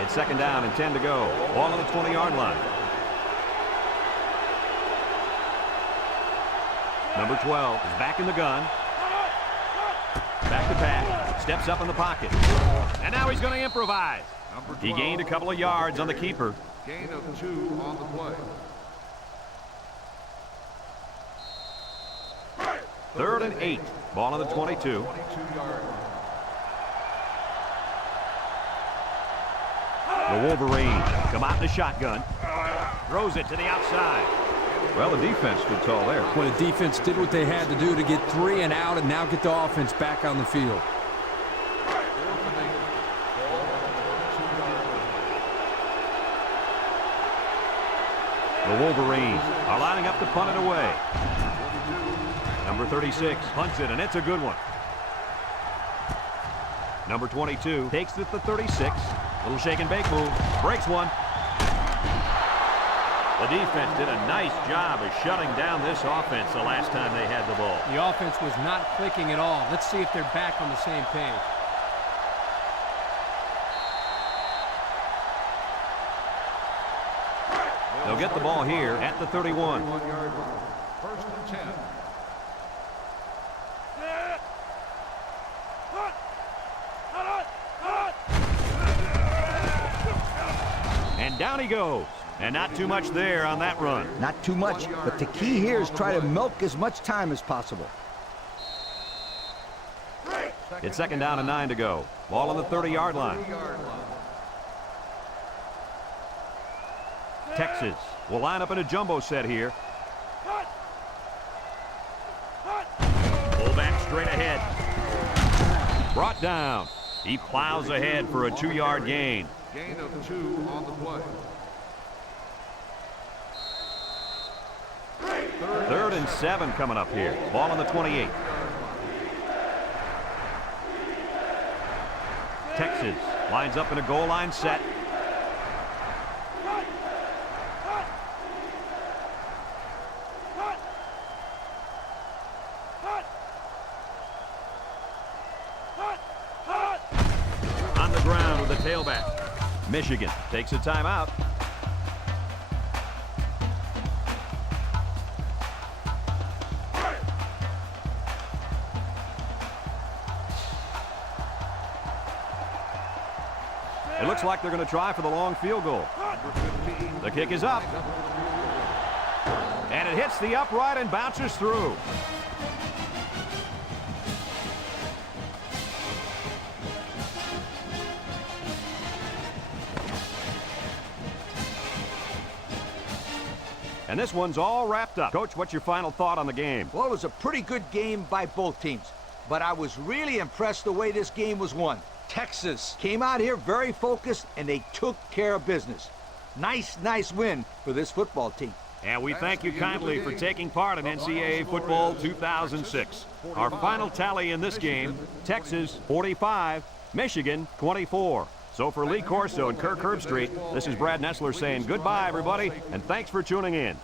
It's second down and 10 to go. Ball on the 20-yard line. Number 12 is back in the gun. Back to pass. Steps up in the pocket. And now he's going to improvise. He gained a couple of yards on the keeper. Gain of 2 on the play. Third and 8. Ball on the 22. 22-yard. The Wolverine come out in the shotgun. Throws it to the outside. Well, the defense stood tall there. Well, the defense did what they had to do to get 3 and out and now get the offense back on the field. The Wolverines are lining up to punt it away. Number 36 punts it, and it's a good one. Number 22 takes it to 36. Little shake and bake move. Breaks one. The defense did a nice job of shutting down this offense the last time they had the ball. The offense was not clicking at all. Let's see if they're back on the same page. They'll get the ball here at the 31. 1-yard line. First and 10. And down he goes. And not too much there on that run. Not too much, but the key here is try to milk as much time as possible. It's second down and 9 to go. Ball on the 30-yard line. 30-yard line. Texas will line up in a jumbo set here. Pull back straight ahead. Brought down. He plows ahead for a 2-yard gain. Gain of 2 on the play. Third and 7 coming up here. Ball on the 28. Texas lines up in a goal line set. On the ground with the tailback. Michigan takes a timeout. It looks like they're going to try for the long field goal. The kick is up. And it hits the upright and bounces through. And this one's all wrapped up. Coach, what's your final thought on the game? Well, it was a pretty good game by both teams, but I was really impressed the way this game was won. Texas came out here very focused, and they took care of business. Nice win for this football team. And we thank you kindly for taking part in NCAA Football 2006. Our final tally in this game, Texas 45, Michigan 24. So for Lee Corso and Kirk Herbstreit, this is Brad Nessler saying goodbye, everybody, and thanks for tuning in.